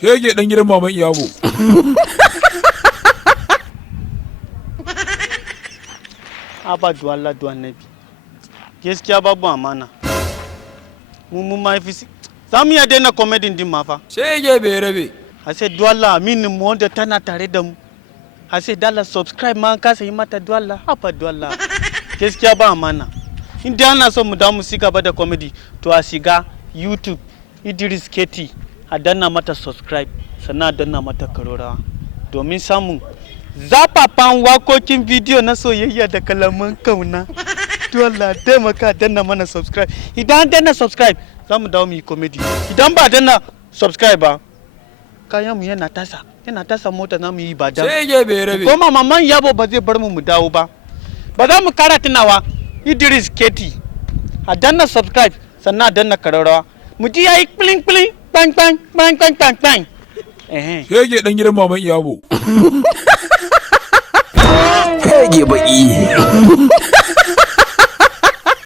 Shege dan gidan maman Iyabo. Abadu Allah du annabi. Gaskiya babu amana. Mun ma fi za mu iya daina comedy din ma fa. Shege bai rabe. A sai duwalla aminin mu wanda tana tare da mu. A sai dala subscribe ma ka sai mata duwalla. Haba duwalla. Gaskiya ba amana. In dai ana son mu da mu siga ba da comedy to a shiga YouTube Idris Keti a danna mata subscribe sannan a danna mata karorawa domin samun zafafan wakokin bidiyo na soyayya da kalaman kauna. Duwalla taimaka danna mana subscribe. Idan danna subscribe za mu dawo mu yi comedy. Idan ba danna subscribe ba kayan mu yana tasa mota na mu yi ba da. Shege bai rabe. Kuma maman Yabo ba zai bar mu dawo ba. Ba za mu kara tunawa Idris Keti a danna subscribe sannan a danna kararrawa. Mu ji yayi pling pling bang bang bang bang bang bang. Shege dan gidan maman Iyabo. Shege baki.